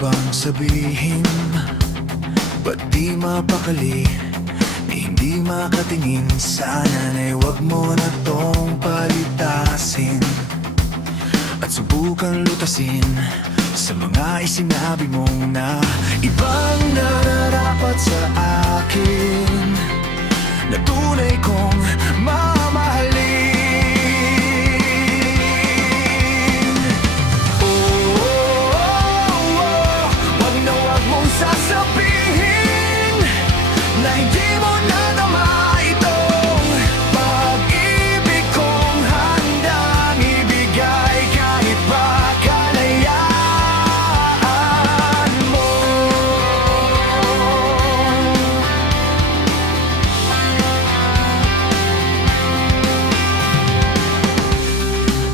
bang sabihin? Ba't di mapakali? Hindi makatingin. Sana na'y wag mo na tong palitasin at subukan lutasin sa mga isinabi mong na ibang nararapat sa akin, na tunay kong mamahalin. Wag na wag mong sasabihin na hindi mo nadama itong pag-ibig kong handang ibigay kahit pa kalayaan mo.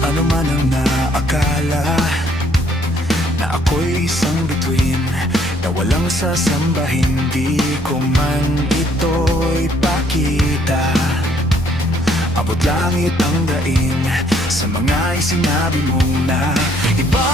Ano man ang naakala na ako'y isang bituin na walang sasambahin, di ko man ito'y pakita. Abot langit ang daing sa mga isinabi mong na iba